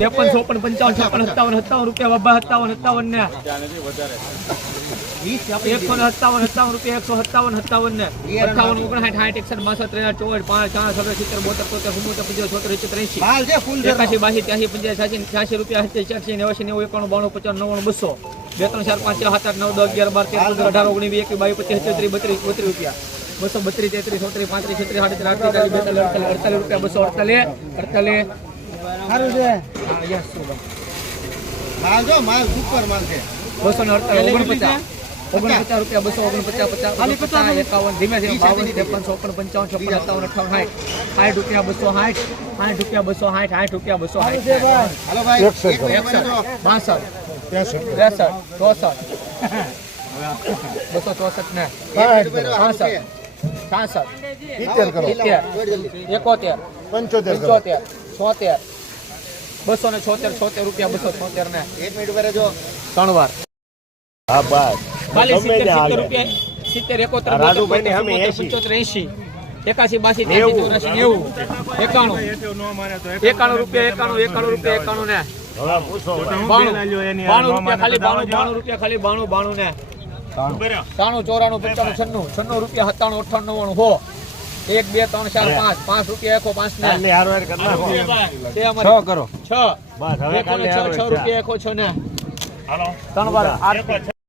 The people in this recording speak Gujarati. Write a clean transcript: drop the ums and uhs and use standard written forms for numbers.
53 55 56 57 57 રૂપિયા વબ્બા 57 57 ને 157 રૂપિયા 157 57 ને 58 59 60 61 62 63 54 5 6 7 76 77 77 80 82 રૂપિયા 87 89 90 91 92 95 200 2 3 4 5 6 7 8 9 10 11 12 13 18 19 20 22 25 32 રૂપિયા 232 33 34 35 36 38 38 રૂપિયા 248 સારું છે માલ જો માલ સુપર માલ છે 249 રૂપિયા 249 50 51 ધીમે ધીમે 52 53 55 56 57 58 રૂપિયા 260 60 રૂપિયા 260 હાલો ભાઈ 62 63 264 ને 65 66 કરો 71 75 76 276 રૂપિયા 276 ને 1 મિનિટ ઉપર જો 3 વાર હા બસ ખાલી 70 રૂપિયા 70 71 રાજુભાઈ ને અમે 75 80 81 82 83 91 91 રૂપિયા 91 ને હવે પૂછો 92 રૂપિયા ખાલી 92 ને 93 94 95 96 રૂપિયા 97 98 99 1 2 3 4 5 રૂપિયા 105 ને હારો કરી નાખો તે અમારે 6 કરો 6 બસ હવે કાલે 6 રૂપિયા 106 ને હાલો 3 વાર